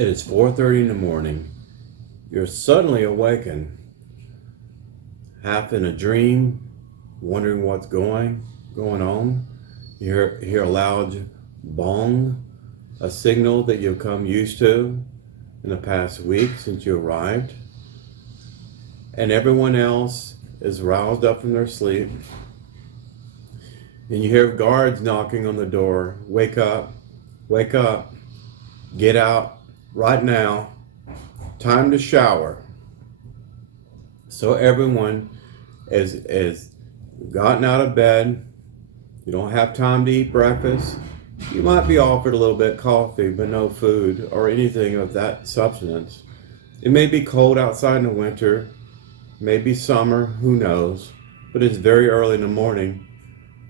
It is 4:30 in the morning. You're suddenly awakened, half in a dream, wondering what's going on. You hear a loud bong, a signal that you've come used to in the past week since you arrived. And everyone else is roused up from their sleep. And you hear guards knocking on the door. Wake up, get out right now, time to shower. So everyone is gotten out of bed. You don't have time to eat breakfast. You might be offered a little bit of coffee, but no food or anything of that substance. It may be cold outside in the winter, maybe summer, who knows, but it's very early in the morning.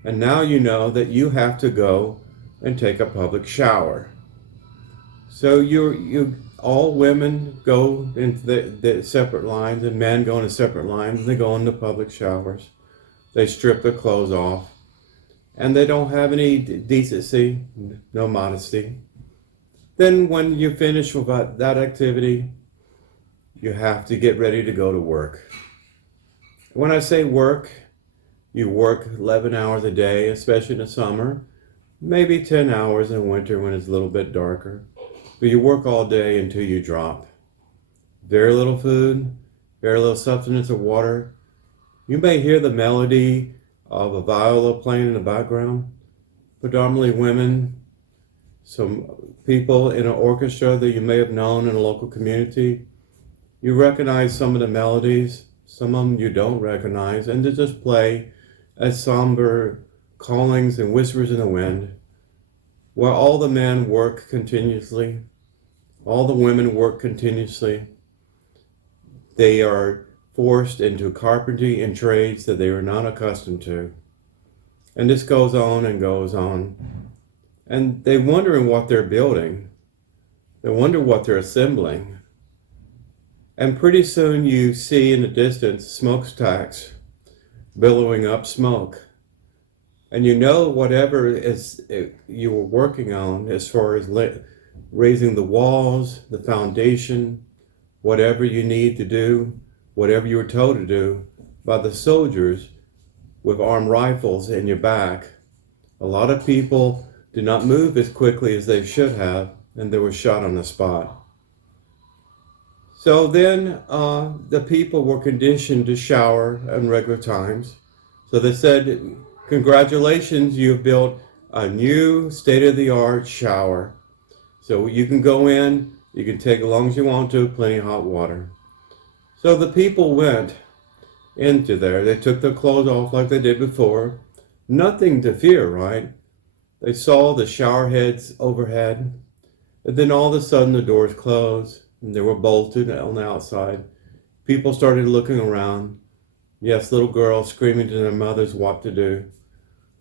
And now you know that you have to go and take a public shower. So you all women go into the separate lines, and men go into separate lines, and they go into public showers. They strip their clothes off, and they don't have any decency, no modesty. Then when you finish with that activity, you have to get ready to go to work. When I say work, you work 11 hours a day, especially in the summer, maybe 10 hours in the winter when it's a little bit darker. But you work all day until you drop. Very little food, very little substance of water. You may hear the melody of a viola playing in the background. Predominantly women, some people in an orchestra that you may have known in a local community. You recognize some of the melodies, some of them you don't recognize, and they just play as somber callings and whispers in the wind, while all the men work continuously, all the women work continuously. They are forced into carpentry and trades that they were not accustomed to. And this goes on and goes on. And they wonder in what they're building. They wonder what they're assembling. And pretty soon you see in the distance smokestacks billowing up smoke. And you know whatever you were working on as far as raising the walls, the foundation, whatever you need to do, whatever you were told to do by the soldiers with armed rifles in your back. A lot of people did not move as quickly as they should have, and they were shot on the spot. So then the people were conditioned to shower at regular times. So they said, congratulations, you've built a new state-of-the-art shower. So you can go in, you can take as long as you want to, plenty of hot water. So the people went into there. They took their clothes off like they did before. Nothing to fear, right? They saw the shower heads overhead. And then all of a sudden the doors closed and they were bolted on the outside. People started looking around. Yes, little girls screaming to their mothers what to do.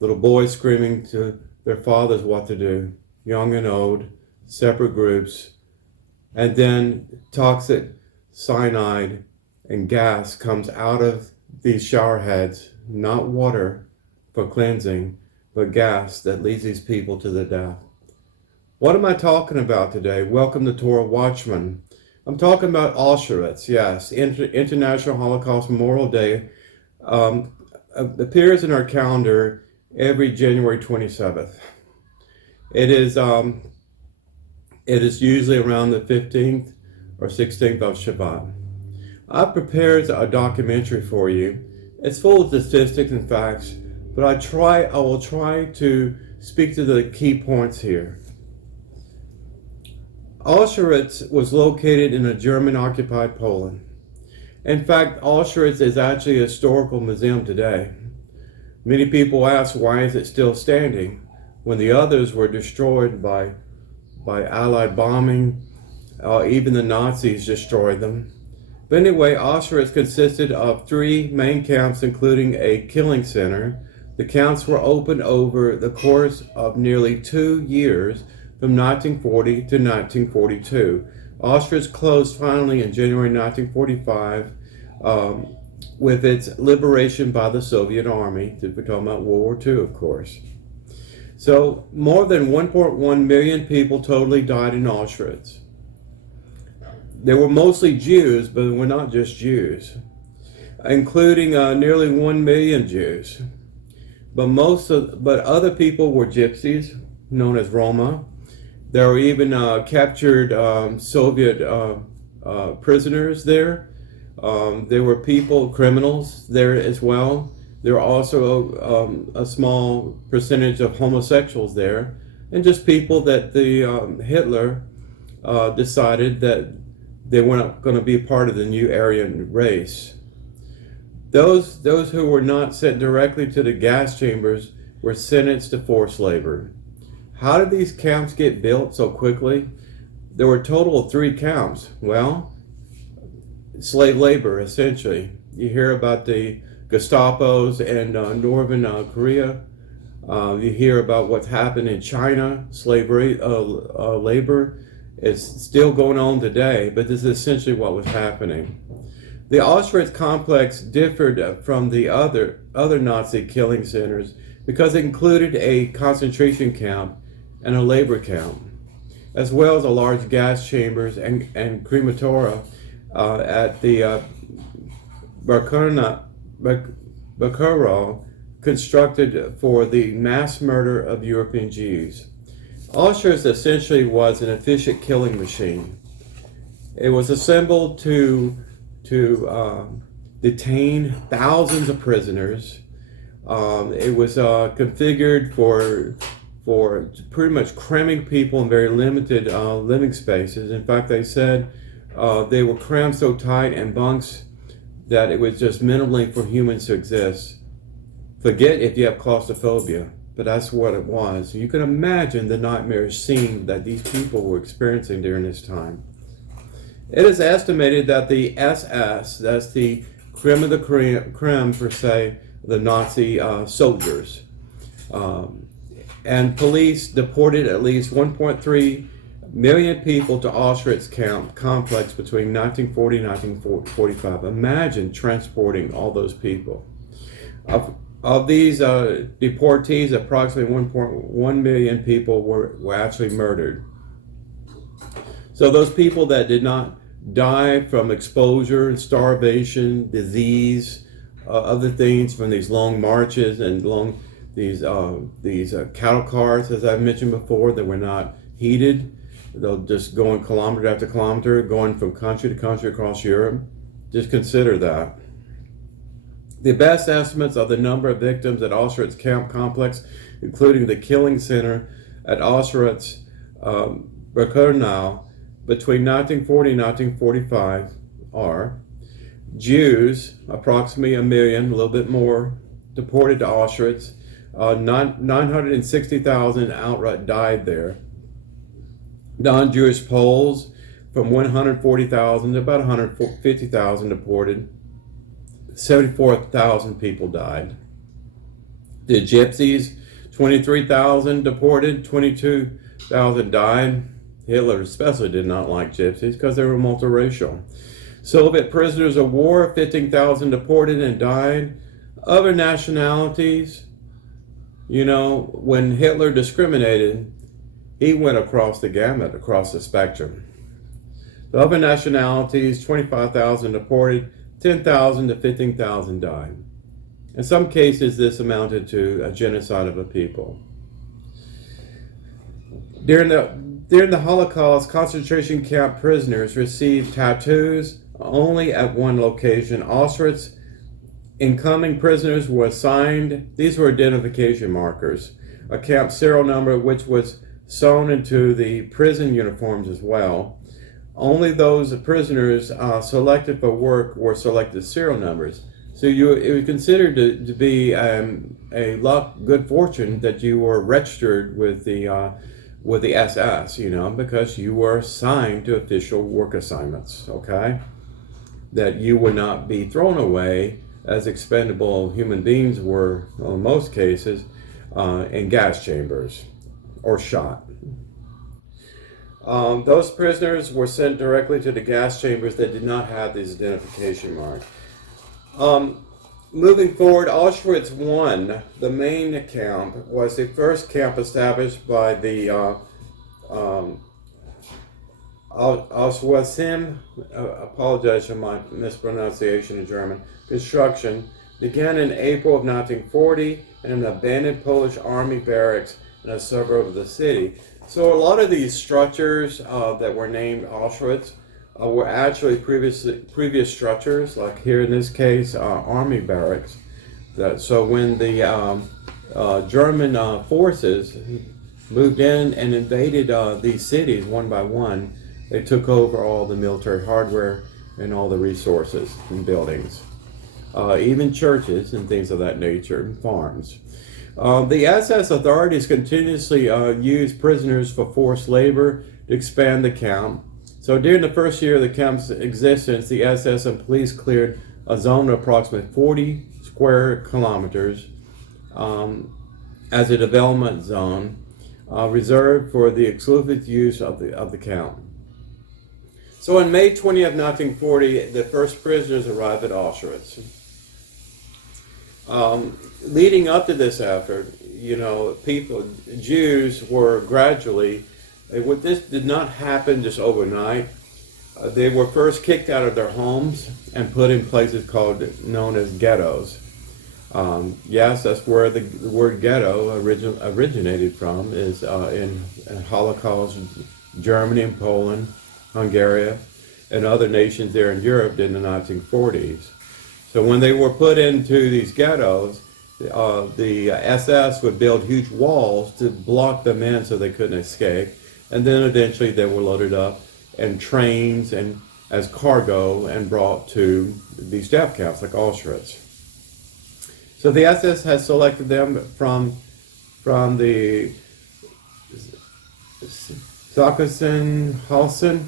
Little boys screaming to their fathers what to do. Young and old, separate groups. And then toxic cyanide and gas comes out of these shower heads, not water for cleansing, but gas that leads these people to the death. What am I talking about today? Welcome to Torah Watchman. I'm talking about Auschwitz, yes. International Holocaust Memorial Day appears in our calendar every January 27th. It is usually around the 15th or 16th of Shabbat. I've prepared a documentary for you. It's full of statistics and facts, but I will try to speak to the key points here. Auschwitz was located in a German-occupied Poland. In fact, Auschwitz is actually a historical museum today. Many people ask, why is it still standing when the others were destroyed by Allied bombing? Even the Nazis destroyed them. But anyway, Auschwitz consisted of 3 main camps, including a killing center. The camps were opened over the course of nearly 2 years, from 1940 to 1942. Auschwitz closed finally in January 1945 with its liberation by the Soviet Army. We're talking about World War II, of course. So more than 1.1 million people totally died in Auschwitz. They were mostly Jews, but they were not just Jews, including nearly 1 million Jews. But other people were gypsies, known as Roma. There were even captured Soviet prisoners there. There were criminals there as well. There were also a small percentage of homosexuals there, and just people that the Hitler decided that they were not going to be part of the new Aryan race. Those who were not sent directly to the gas chambers were sentenced to forced labor. How did these camps get built so quickly? There were a total of 3 camps. Well, slave labor, essentially. You hear about the Gestapos in northern Korea. You hear about what's happened in China. Slavery, labor is still going on today, but this is essentially what was happening. The Auschwitz complex differed from the other Nazi killing centers because it included a concentration camp and a labor camp, as well as a large gas chambers and crematoria at the Birkenau, constructed for the mass murder of European Jews. Auschwitz essentially was an efficient killing machine. It was assembled to detain thousands of prisoners. It was configured for pretty much cramming people in very limited living spaces. In fact, they said they were crammed so tight in bunks that it was just minimally for humans to exist. Forget if you have claustrophobia, but that's what it was. You can imagine the nightmarish scene that these people were experiencing during this time. It is estimated that the SS, that's the creme of the creme per se, the Nazi soldiers, and police deported at least 1.3 million people to Auschwitz camp complex between 1940 and 1945. Imagine transporting all those people. Of these deportees, approximately 1.1 million people were actually murdered. So those people that did not die from exposure and starvation, disease, other things from these long marches and these cattle cars, as I mentioned before, that were not heated. They'll just going kilometer after kilometer, going from country to country across Europe. Just consider that. The best estimates of the number of victims at Auschwitz camp complex, including the killing center at Auschwitz-Birkenau, between 1940 and 1945 are Jews, approximately 1 million, a little bit more, deported to Auschwitz. 960,000 outright died there. Non-Jewish Poles, from 140,000 to about 150,000 deported. 74,000 people died. The Gypsies, 23,000 deported, 22,000 died. Hitler especially did not like Gypsies because they were multiracial. Soviet prisoners of war, 15,000 deported and died. Other nationalities, when Hitler discriminated, he went across the gamut, across the spectrum. The other nationalities, 25,000 deported, 10,000 to 15,000 died. In some cases, this amounted to a genocide of a people. During the Holocaust, concentration camp prisoners received tattoos only at one location, Auschwitz. Incoming prisoners were assigned, these were identification markers, a camp serial number which was sewn into the prison uniforms as well. Only those prisoners selected for work were selected serial numbers. So it was considered to be a good fortune that you were registered with the SS, because you were assigned to official work assignments, okay? That you would not be thrown away as expendable human beings were, in most cases, in gas chambers or shot. Those prisoners were sent directly to the gas chambers that did not have these identification marks. Moving forward, Auschwitz I, the main camp, was the first camp established by the Auschwitz, apologize for my mispronunciation in German, construction began in April of 1940 in an abandoned Polish army barracks in a suburb of the city. So a lot of these structures that were named Auschwitz were actually previous structures, like here in this case, army barracks. So when the German forces moved in and invaded these cities one by one, they took over all the military hardware and all the resources and buildings, even churches and things of that nature, and farms. The SS authorities continuously used prisoners for forced labor to expand the camp. So during the first year of the camp's existence, the SS and police cleared a zone of approximately 40 square kilometers as a development zone reserved for the exclusive use of the camp. So on May 20th, 1940, the first prisoners arrived at Auschwitz. Leading up to this effort, Jews were gradually, this did not happen just overnight. They were first kicked out of their homes and put in places known as ghettos. Yes, that's where the word ghetto originated from, is in Holocaust, Germany and Poland, Hungary, and other nations there in Europe in the 1940s. So when they were put into these ghettos, the SS would build huge walls to block them in so they couldn't escape. And then eventually they were loaded up in trains and as cargo and brought to these death camps like Auschwitz. So the SS has selected them from the Sachsenhausen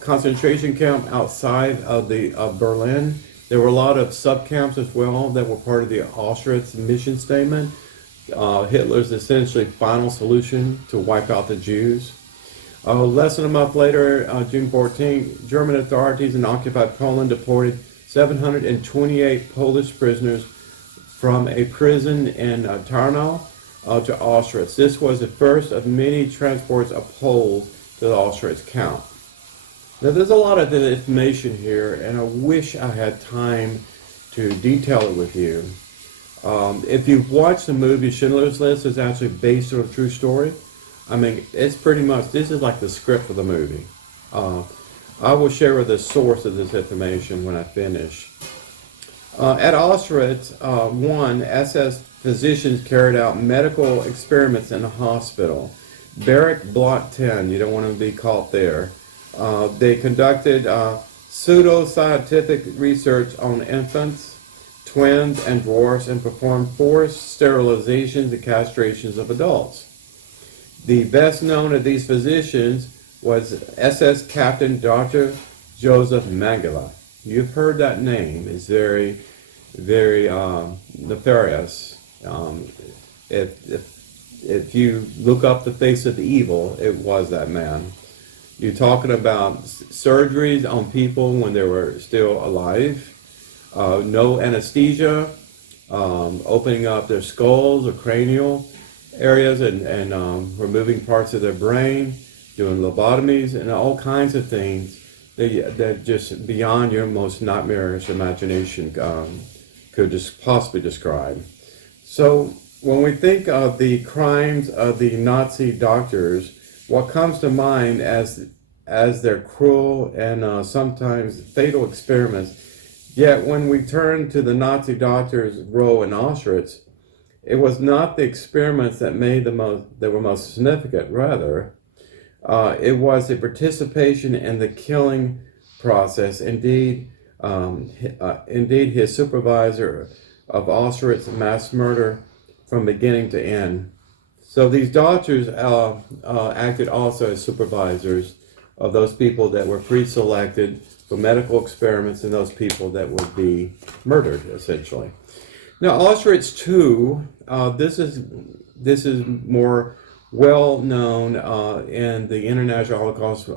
concentration camp outside of Berlin. There were a lot of sub-camps as well that were part of the Auschwitz mission statement. Hitler's essentially final solution to wipe out the Jews. Less than a month later, June 14, German authorities in occupied Poland deported 728 Polish prisoners from a prison in Tarnow to Auschwitz. This was the first of many transports of Poles to the Auschwitz camp. Now, there's a lot of information here, and I wish I had time to detail it with you. If you've watched the movie Schindler's List, it's actually based on a true story. I mean, it's pretty much, this is like the script of the movie. I will share the source of this information when I finish. At Auschwitz, SS physicians carried out medical experiments in a hospital. Barrack Block 10, you don't want to be caught there. They conducted pseudo-scientific research on infants, twins, and dwarfs, and performed forced sterilizations and castrations of adults. The best known of these physicians was SS Captain Dr. Joseph Mengele. You've heard that name. It's very, very nefarious. If you look up the face of the evil, it was that man. You're talking about surgeries on people when they were still alive, no anesthesia, opening up their skulls or cranial areas and removing parts of their brain, doing lobotomies, and all kinds of things that just beyond your most nightmarish imagination could just possibly describe. So when we think of the crimes of the Nazi doctors, what comes to mind as their cruel and sometimes fatal experiments, yet when we turn to the Nazi doctors' role in Auschwitz, it was not the experiments that were most significant. Rather, it was the participation in the killing process. Indeed, his supervisor of Auschwitz mass murder from beginning to end. So these doctors acted also as supervisors of those people that were pre-selected for medical experiments and those people that would be murdered, essentially. Now, Auschwitz II, this is more well known in the International Holocaust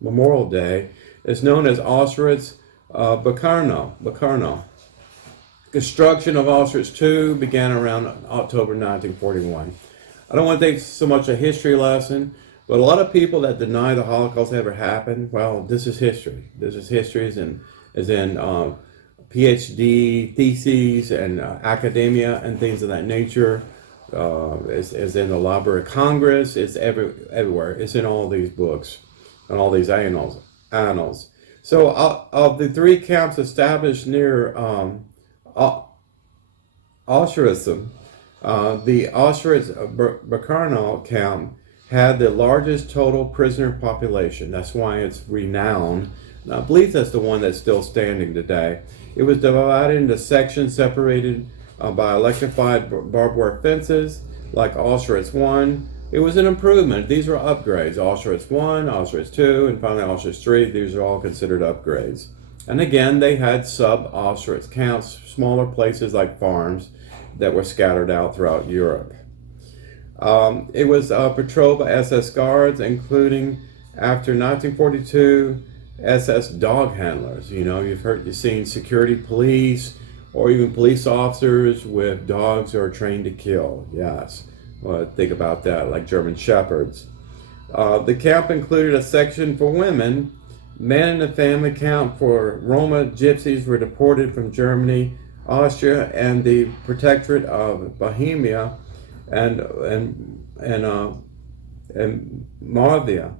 Memorial Day. It's known as Auschwitz-Birkenau. Construction of Auschwitz II began around October 1941. I don't want to take so much a history lesson, But a lot of people that deny the Holocaust ever happened, well, this is history. This is history as in PhD theses and academia and things of that nature. It's in the Library of Congress. It's everywhere. It's in all these books and all these annals. So of the three camps established near Auschwitz, the Auschwitz-Birkenau camp had the largest total prisoner population. That's why it's renowned. And I believe that's the one that's still standing today. It was divided into sections separated by electrified barbed wire fences, like Auschwitz I. It was an improvement. These were upgrades. Auschwitz I, Auschwitz II, and finally Auschwitz III. These are all considered upgrades. And again, they had sub-Auschwitz camps, smaller places like farms that were scattered out throughout Europe. It was patrolled by SS guards, including, after 1942, SS dog handlers. You know, you've seen security police or even police officers with dogs who are trained to kill. Yes, well, think about that, like German shepherds. The camp included a section for women. Men in the family camp for Roma gypsies were deported from Germany, Austria, and the Protectorate of Bohemia and Moravia,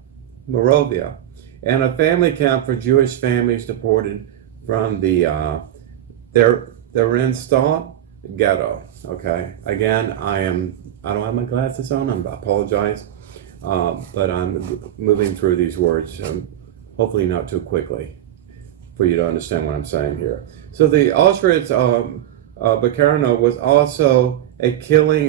and a family camp for Jewish families deported from the Rennstadt ghetto. Okay, again, I don't have my glasses on. I apologize, but I'm moving through these words, hopefully not too quickly, for you to understand what I'm saying here. So the Auschwitz-Birkenau was also a killing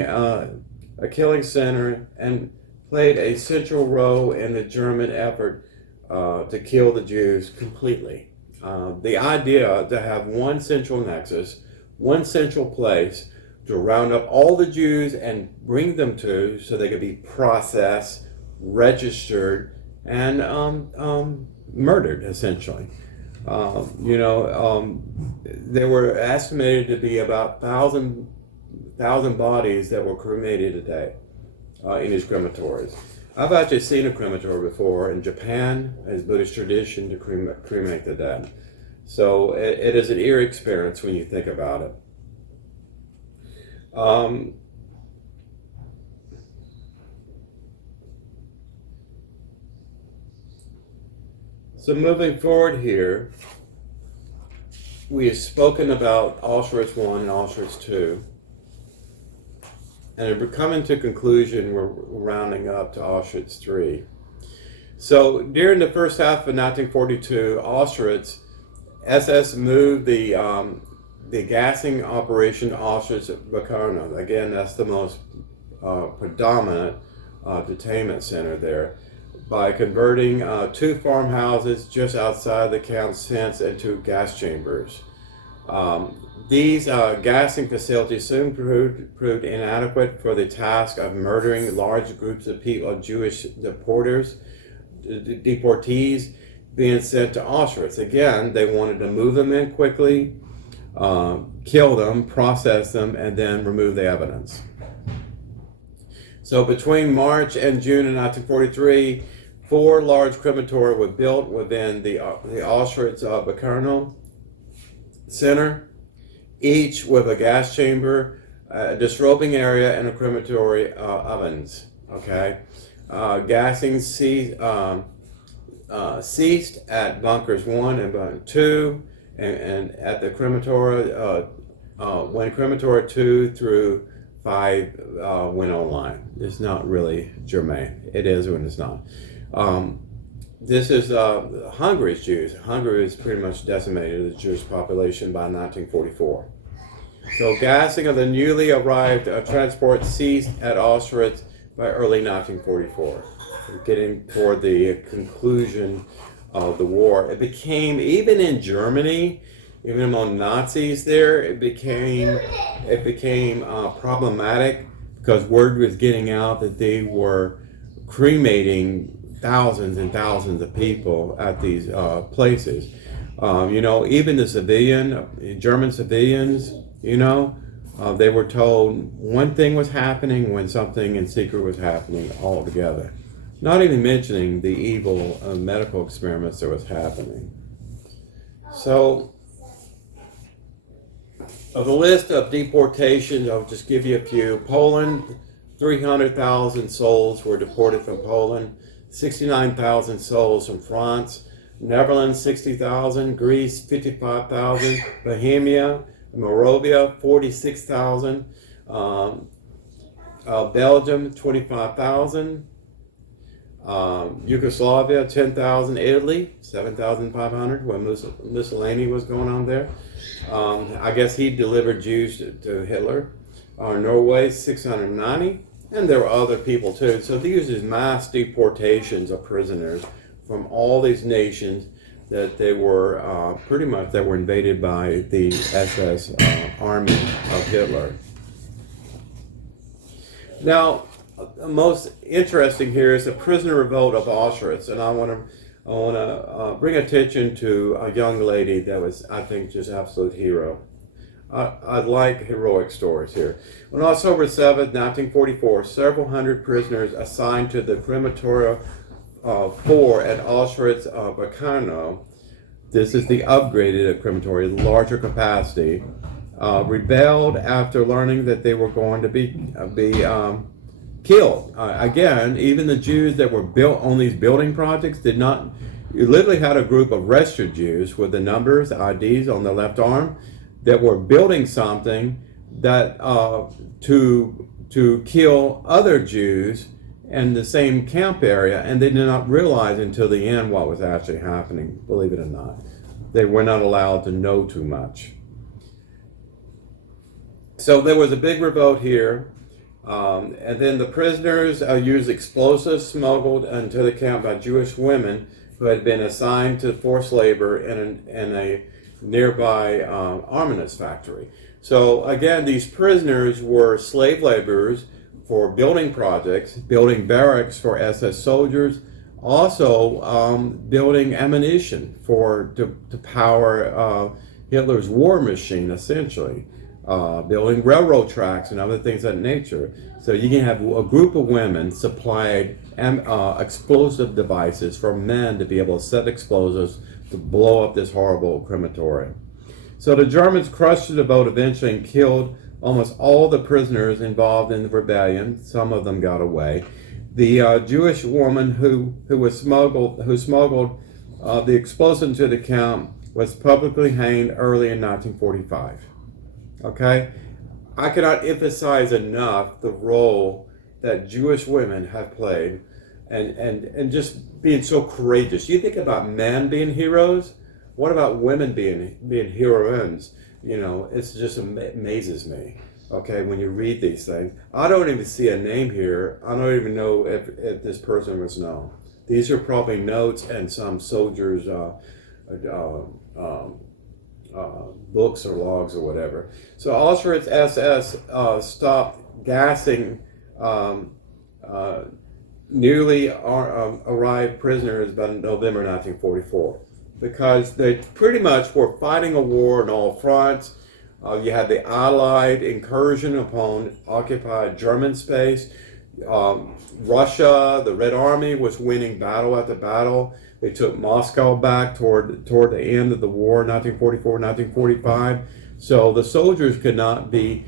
center and played a central role in the German effort to kill the Jews completely. The idea to have one central nexus, one central place to round up all the Jews and bring them to, so they could be processed, registered, and murdered, essentially. There were estimated to be about 1,000 bodies that were cremated a day in these crematories. I've actually seen a crematory before in Japan. It's Buddhist tradition to cremate the dead. So it is an eerie experience when you think about it. So moving forward here, we have spoken about Auschwitz I and Auschwitz II. And we're coming to conclusion, we're rounding up to Auschwitz III. So during the first half of 1942, Auschwitz, SS moved the gassing operation to Auschwitz-Birkenau. Again, that's the most predominant detainment center there, by converting 2 farmhouses just outside the camp's fence into gas chambers. These gassing facilities soon proved inadequate for the task of murdering large groups of people, Jewish deportees being sent to Auschwitz. Again, they wanted to move them in quickly, kill them, process them, and then remove the evidence. So between March and June of 1943, 4 large crematoria were built within the Auschwitz-Birkenau Center, each with a gas chamber, a disrobing area, and a crematory ovens. Okay, gassing ceased at bunkers 1 and bunker 2, and at the crematoria when crematory 2 through 5 went online. It's not really germane. It is when it's not. This is Hungary's Jews. Hungary is pretty much decimated, the Jewish population, by 1944. So gassing of the newly arrived transport ceased at Auschwitz by early 1944. We're getting toward the conclusion of the war. It became, even in Germany, even among Nazis there, it became problematic, because word was getting out that they were cremating thousands and thousands of people at these places. Even the German civilians, they were told one thing was happening when something in secret was happening altogether. Not even mentioning the evil medical experiments that was happening. So, of the list of deportations, I'll just give you a few. Poland, 300,000 souls were deported from Poland. 69,000 souls from France. Netherlands, 60,000. Greece, 55,000. Bohemia, Moravia, 46,000. Belgium, 25,000. Yugoslavia, 10,000. Italy, 7,500, when Mussolini was going on there. I guess he delivered Jews to Hitler. Norway, 690. And there were other people too. So these are mass deportations of prisoners from all these nations that they were pretty much that were invaded by the SS army of Hitler. Now, most interesting here is the prisoner revolt of Auschwitz, and I want to bring attention to a young lady that was, I think, just absolute hero. I like heroic stories here. On October 7th, 1944, several hundred prisoners assigned to the crematorium 4 at Auschwitz-Birkenau, this is the upgraded crematorium, larger capacity, rebelled after learning that they were going to be killed. Again, even the Jews that were built on these building projects did not. You literally had a group of registered Jews with the numbers, the IDs on the left arm, that were building something that to kill other Jews in the same camp area, and they did not realize until the end what was actually happening. Believe it or not, they were not allowed to know too much. So there was a big revolt here. And then the prisoners used explosives smuggled into the camp by Jewish women who had been assigned to forced labor in a nearby armaments factory. So again, these prisoners were slave laborers for building projects, building barracks for SS soldiers, also building ammunition to power Hitler's war machine, essentially. Building railroad tracks and other things of that nature. So you can have a group of women supplied explosive devices for men to be able to set explosives to blow up this horrible crematorium. So the Germans crushed the vote eventually and killed almost all the prisoners involved in the rebellion. Some of them got away. The Jewish woman who smuggled the explosive into the camp was publicly hanged early in 1945. Okay, I cannot emphasize enough the role that Jewish women have played, and just being so courageous. You think about men being heroes. What about women being heroines? You know, it just amazes me. Okay, when you read these things, I don't even see a name here. I don't even know if this person was known. These are probably notes and some soldiers' books or logs or whatever. So Auschwitz SS stopped gassing newly arrived prisoners by November 1944 because they pretty much were fighting a war on all fronts. You had the Allied incursion upon occupied German space. Russia, the Red Army, was winning battle after battle. They took Moscow back toward the end of the war, 1944, 1945. So the soldiers could not be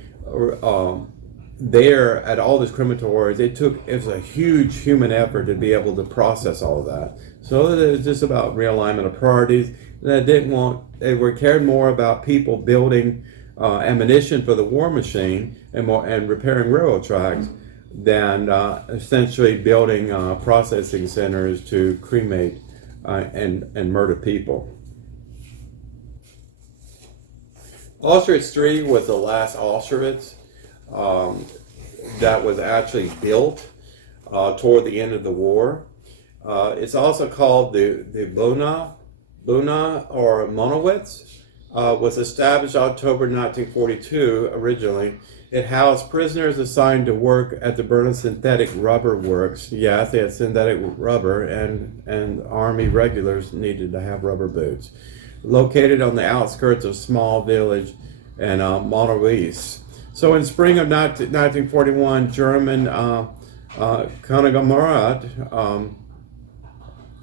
there at all these crematories. It was a huge human effort to be able to process all of that. So it was just about realignment of priorities. They were cared more about people building ammunition for the war machine and repairing railroad tracks than essentially building processing centers to cremate and murder people. Auschwitz III was the last Auschwitz that was actually built toward the end of the war. It's also called the Buna or Monowitz. Was established October 1942 originally. It housed prisoners assigned to work at the Berlin synthetic rubber works. Yes, they had synthetic rubber, and Army regulars needed to have rubber boots. Located on the outskirts of a small village in Monowitz. So in spring of 1941, German Commemoration,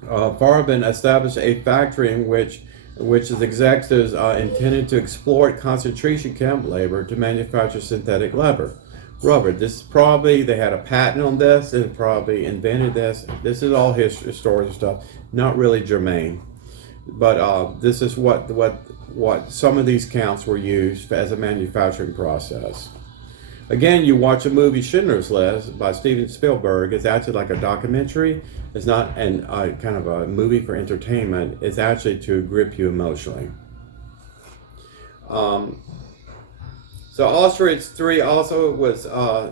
Farben established a factory in which its executives intended to exploit concentration camp labor to manufacture synthetic rubber. This is probably, they had a patent on this and probably invented this. This is all historical stuff, not really germane. But this is what some of these camps were used as a manufacturing process. Again, you watch a movie Schindler's List by Steven Spielberg. It's actually like a documentary. It's not kind of a movie for entertainment. It's actually to grip you emotionally. So Auschwitz III also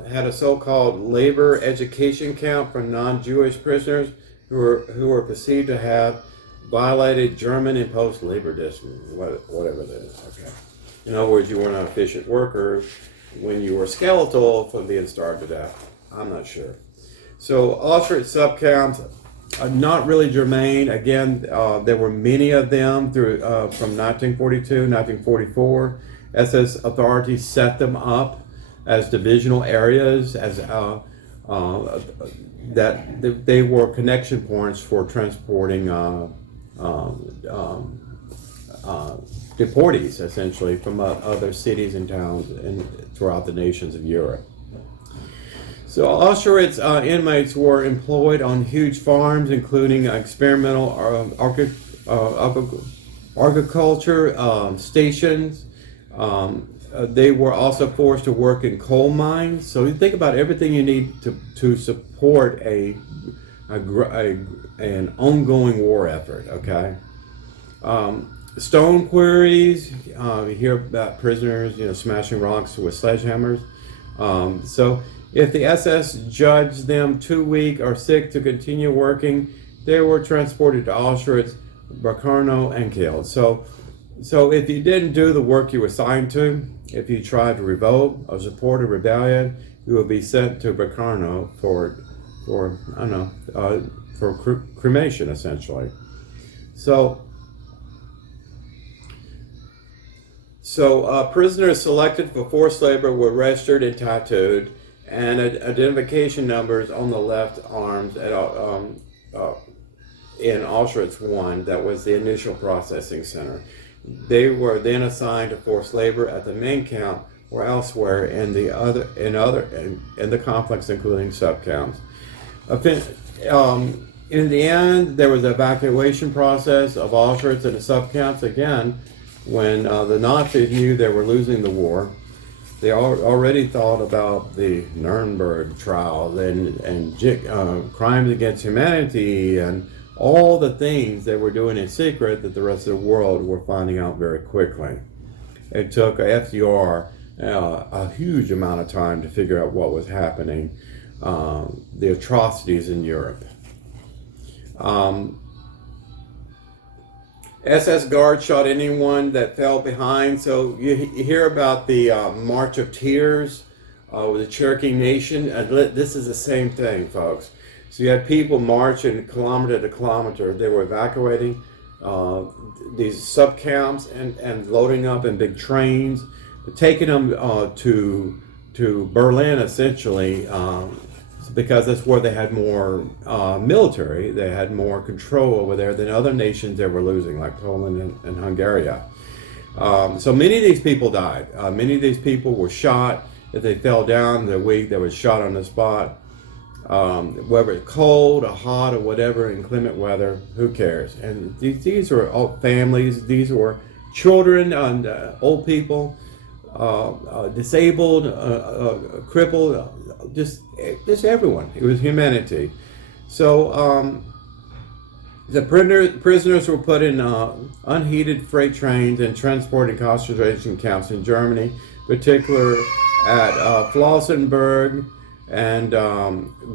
had a so-called labor education camp for non-Jewish prisoners who were perceived to have violated German-imposed labor discipline, whatever that is. Okay. In other words, you weren't an efficient worker when you were skeletal from being starved to death. I'm not sure. So Auschwitz subcamps are not really germane. Again, there were many of them from 1942, 1944. SS authorities set them up as divisional areas, as that they were connection points for transporting deportees, essentially, from other cities and towns throughout the nations of Europe. So Auschwitz inmates were employed on huge farms, including experimental agriculture stations. They were also forced to work in coal mines. So you think about everything you need to support an ongoing war effort. Okay. Stone quarries. You hear about prisoners, smashing rocks with sledgehammers. So if the SS judged them too weak or sick to continue working, they were transported to Auschwitz-Birkenau and killed. So if you didn't do the work you were assigned to, if you tried to revolt or support a rebellion, you would be sent to Birkenau for cremation, essentially. So prisoners selected for forced labor were registered and tattooed, and identification numbers on the left arms in Auschwitz I, that was the initial processing center. They were then assigned to forced labor at the main camp or elsewhere in the complex, including subcamps. In the end, there was an evacuation process of Auschwitz and the subcamps. Again, when the Nazis knew they were losing the war, they already thought about the Nuremberg trials and crimes against humanity and all the things they were doing in secret that the rest of the world were finding out very quickly. It took FDR a huge amount of time to figure out what was happening, the atrocities in Europe. SS guards shot anyone that fell behind. So you hear about the March of Tears with the Cherokee Nation. This is the same thing, folks. So you had people marching kilometer to kilometer. They were evacuating these subcamps and loading up in big trains, taking them to Berlin, essentially, because that's where they had more military. They had more control over there than other nations they were losing, like Poland and Hungary. So many of these people died. Many of these people were shot. If they fell down, they're weak, they were shot on the spot. Whether it's cold or hot or whatever, inclement weather, who cares? And these were all families. These were children and old people, disabled, crippled, just everyone. It was humanity. So the prisoners were put in unheated freight trains and transported in concentration camps in Germany, particularly at Flossenburg and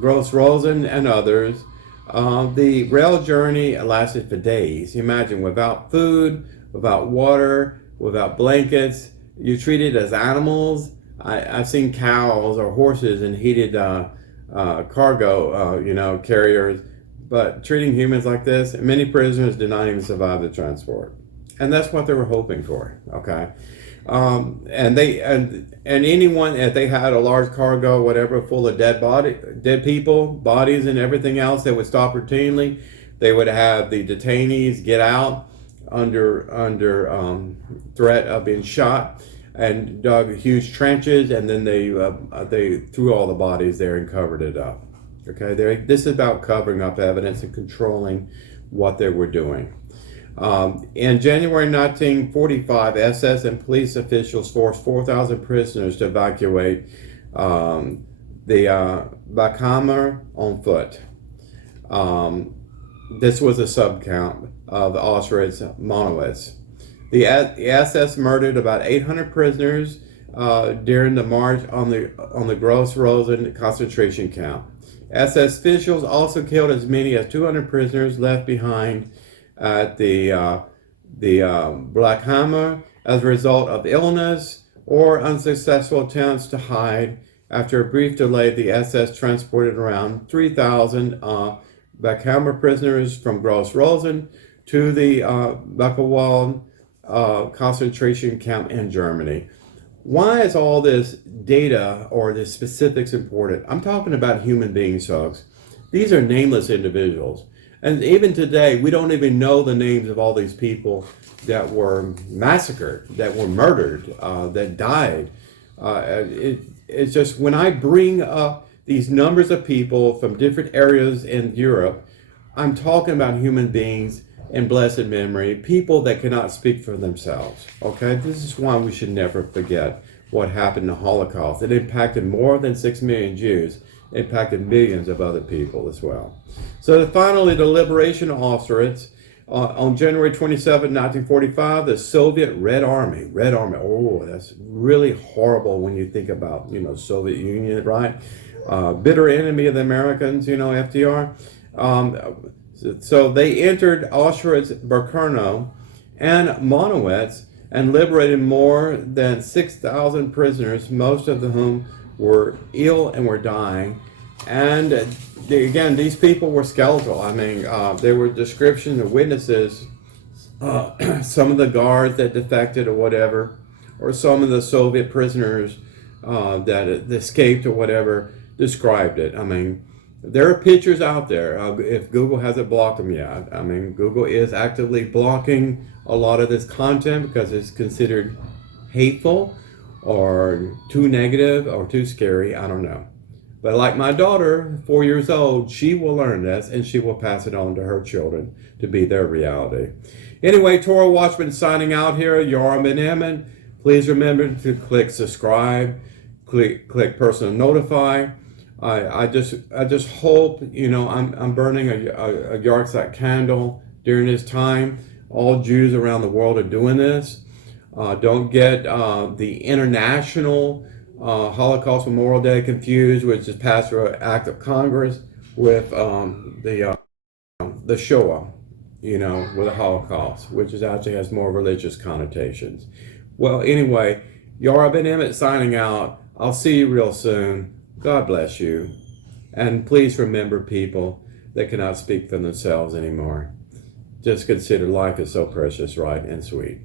Gross-Rosen and others. The rail journey lasted for days. You imagine, without food, without water, without blankets, you're treated as animals. I've seen cows or horses in heated cargo, carriers, but treating humans like this, many prisoners did not even survive the transport. And that's what they were hoping for, okay? And anyone, if they had a large cargo, whatever, full of dead people, bodies, and everything else, they would stop routinely. They would have the detainees get out under threat of being shot, and dug huge trenches, and then they threw all the bodies there and covered it up. Okay, this is about covering up evidence and controlling what they were doing. In January 1945, SS and police officials forced 4,000 prisoners to evacuate the Birkenau on foot. This was a subcount of Auschwitz-Birkenau. The SS murdered about 800 prisoners during the march on the Gross-Rosen concentration camp. SS officials also killed as many as 200 prisoners left behind at the Birkenau as a result of illness or unsuccessful attempts to hide. After a brief delay, the SS transported around 3,000 Birkenau prisoners from Gross-Rosen to the Birkenau concentration camp in Germany. Why is all this data or the specifics important? I'm talking about human beings, folks. These are nameless individuals. And even today, we don't even know the names of all these people that were massacred, that were murdered, that died. It's just when I bring up these numbers of people from different areas in Europe, I'm talking about human beings in blessed memory, people that cannot speak for themselves. Okay, this is why we should never forget what happened in the Holocaust. It impacted more than 6 million Jews. It impacted millions of other people as well. So finally, the liberation of Auschwitz. On January 27, 1945, the Soviet Red Army. Oh, that's really horrible when you think about, Soviet Union, right? Bitter enemy of the Americans, FDR. So they entered Auschwitz-Birkenau and Monowitz and liberated more than 6,000 prisoners, most of whom were ill and were dying. And again, these people were skeletal. I mean, there were descriptions of witnesses, some of the guards that defected or whatever, or some of the Soviet prisoners that escaped or whatever, described it. I mean, there are pictures out there, if Google hasn't blocked them yet. I mean, Google is actively blocking a lot of this content because it's considered hateful or too negative or too scary. I don't know. But like my daughter, 4 years old, she will learn this and she will pass it on to her children to be their reality. Anyway, Torah Watchman signing out here. ben-Emmett. Please remember to click subscribe, click personal notify. I just hope, I'm burning a yard site candle during this time. All Jews around the world are doing this. Don't get the International Holocaust Memorial Day confused, which is passed through an act of Congress, with the Shoah, with the Holocaust, which actually has more religious connotations. Well, anyway, ben-Emmett signing out. I'll see you real soon. God bless you. And please remember people that cannot speak for themselves anymore. Just consider life is so precious, right, and sweet.